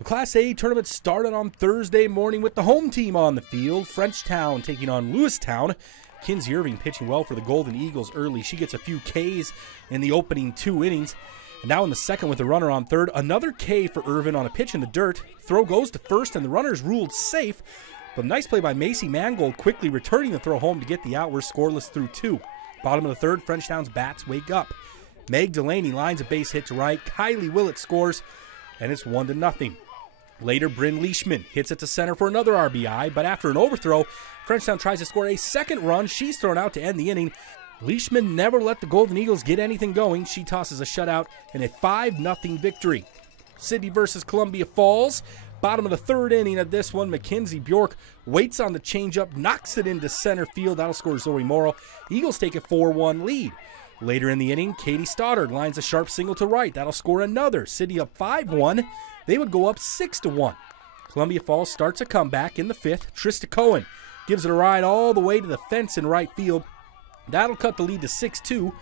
The Class A tournament started on Thursday morning with the home team on the field. Frenchtown taking on Lewistown. Kinsey Irving pitching well for the Golden Eagles early. She gets a few Ks in the opening 2 innings. And now in the second with the runner on third, another K for Irvin on a pitch in the dirt. Throw goes to first and the runner's ruled safe. But nice play by Macy Mangold, quickly returning the throw home to get the out. We're scoreless through 2. Bottom of the third, Frenchtown's bats wake up. Meg Delaney lines a base hit to right. Kylie Willett scores, and it's 1-0. Later, Bryn Leishman hits it to center for another RBI, but after an overthrow, Frenchtown tries to score a second run. She's thrown out to end the inning. Leishman never let the Golden Eagles get anything going. She tosses a shutout in a 5-0 victory. Sydney versus Columbia Falls. Bottom of the third inning of this one, Mackenzie Bjork waits on the changeup, knocks it into center field. That'll score Zoe Morrow. Eagles take a 4-1 lead. Later in the inning, Katie Stoddard lines a sharp single to right. That'll score another. Sydney up 5-1. They would go up 6-1. Columbia Falls starts a comeback in the 5th. Trista Cohen gives it a ride all the way to the fence in right field. That'll cut the lead to 6-2.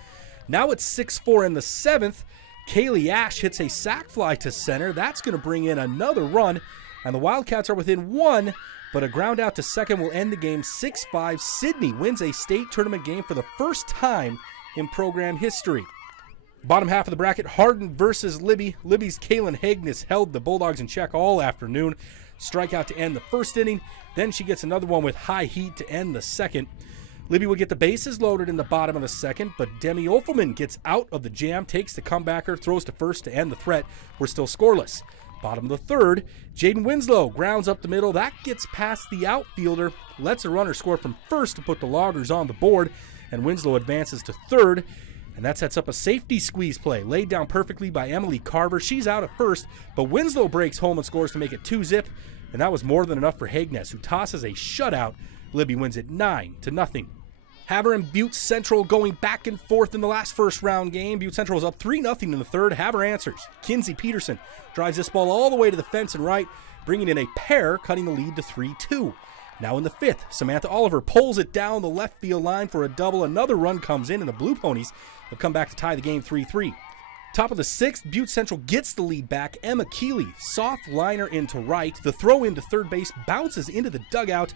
Now it's 6-4 in the 7th. Kaylee Ash hits a sac fly to center. That's going to bring in another run, and the Wildcats are within 1, but a ground out to second will end the game 6-5. Sydney wins a state tournament game for the first time in program history. Bottom half of the bracket, Hardin versus Libby. Libby's Kaylin Hagnes held the Bulldogs in check all afternoon. Strikeout to end the first inning. Then she gets another one with high heat to end the second. Libby would get the bases loaded in the bottom of the second, but Demi Olfelman gets out of the jam, takes the comebacker, throws to first to end the threat. We're still scoreless. Bottom of the third, Jaden Winslow grounds up the middle. That gets past the outfielder, lets a runner score from first to put the Loggers on the board, and Winslow advances to third. And that sets up a safety squeeze play, laid down perfectly by Emily Carver. She's out at first, but Winslow breaks home and scores to make it 2-zip, and that was more than enough for Hagnes, who tosses a shutout. Libby wins it 9-0. Havre and Butte Central going back and forth in the last first-round game. Butte Central is up 3-0 in the third. Havre answers. Kinsey Peterson drives this ball all the way to the fence and right, bringing in a pair, cutting the lead to 3-2. Now in the 5th, Samantha Oliver pulls it down the left field line for a double. Another run comes in, and the Blue Ponies have come back to tie the game 3-3. Top of the 6th, Butte Central gets the lead back. Emma Keeley, soft liner into right. The throw into third base bounces into the dugout.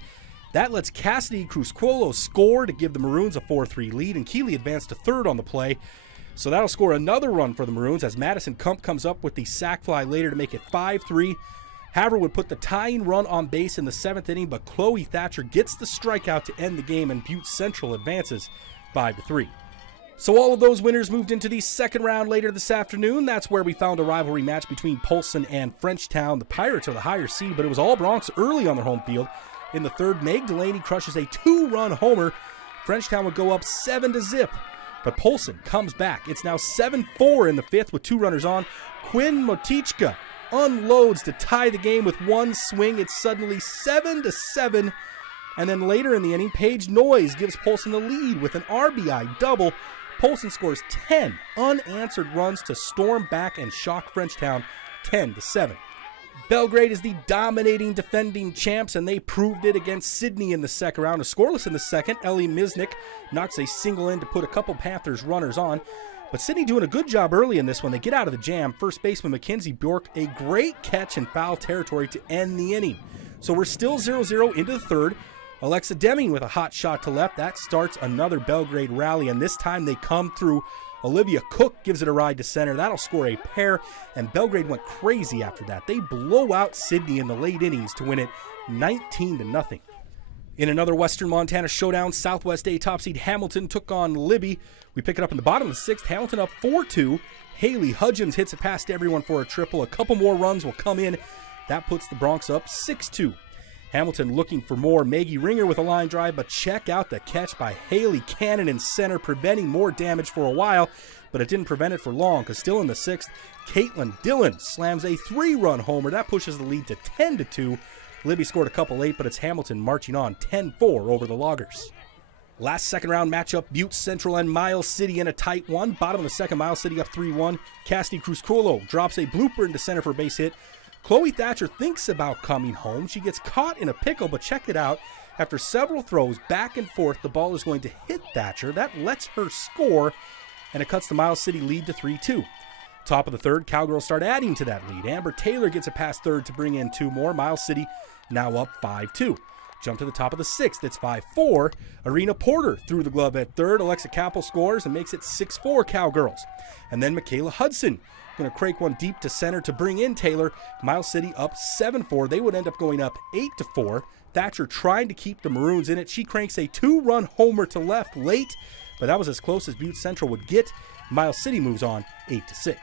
That lets Cassidy Cruzcuolo score to give the Maroons a 4-3 lead, and Keeley advanced to third on the play. So that'll score another run for the Maroons as Madison Kump comes up with the sac fly later to make it 5-3. Havre would put the tying run on base in the 7th inning, but Chloe Thatcher gets the strikeout to end the game, and Butte Central advances 5-3. So all of those winners moved into the second round later this afternoon. That's where we found a rivalry match between Polson and Frenchtown. The Pirates are the higher seed, but it was all Bronx early on their home field. In the third, Meg Delaney crushes a 2-run homer. Frenchtown would go up 7-0, but Polson comes back. It's now 7-4 in the 5th with 2 runners on. Quinn Motichka unloads to tie the game with one swing. It's suddenly 7-7. And then later in the inning, Paige Noyes gives Polson the lead with an RBI double. Polson scores 10 unanswered runs to storm back and shock Frenchtown 10-7. Belgrade is the dominating defending champs, and they proved it against Sydney in the second round. A scoreless in the second, Ellie Misnick knocks a single in to put a couple Panthers runners on. But Sydney doing a good job early in this one. They get out of the jam. First baseman Mackenzie Bjork, a great catch in foul territory to end the inning. So we're still 0-0 into the third. Alexa Deming with a hot shot to left. That starts another Belgrade rally, and this time they come through. Olivia Cook gives it a ride to center. That'll score a pair, and Belgrade went crazy after that. They blow out Sydney in the late innings to win it 19-0. In another Western Montana showdown, Southwest A top seed Hamilton took on Libby. We pick it up in the bottom of the 6th. Hamilton up 4-2. Haley Hudgens hits it past everyone for a triple. A couple more runs will come in. That puts the Bronx up 6-2. Hamilton looking for more. Maggie Ringer with a line drive, but check out the catch by Haley Cannon in center, preventing more damage for a while, but it didn't prevent it for long, because still in the 6th, Caitlin Dillon slams a 3-run homer. That pushes the lead to 10-2. Libby scored a couple late, but it's Hamilton marching on 10-4 over the Loggers. Last second round matchup, Butte Central and Miles City in a tight one. Bottom of the second, Miles City up 3-1. Cassidy Cruzcuolo drops a blooper into center for a base hit. Chloe Thatcher thinks about coming home. She gets caught in a pickle, but check it out. After several throws back and forth, the ball is going to hit Thatcher. That lets her score, and it cuts the Miles City lead to 3-2. Top of the third, Cowgirls start adding to that lead. Amber Taylor gets it past third to bring in 2 more. Miles City now up 5-2. Jump to the top of the sixth. It's 5-4. Arena Porter threw the glove at third. Alexa Capel scores and makes it 6-4 Cowgirls. And then Michaela Hudson going to crank one deep to center to bring in Taylor. Miles City up 7-4. They would end up going up 8-4. Thatcher trying to keep the Maroons in it. She cranks a 2-run homer to left late, but that was as close as Butte Central would get. Miles City moves on 8-6.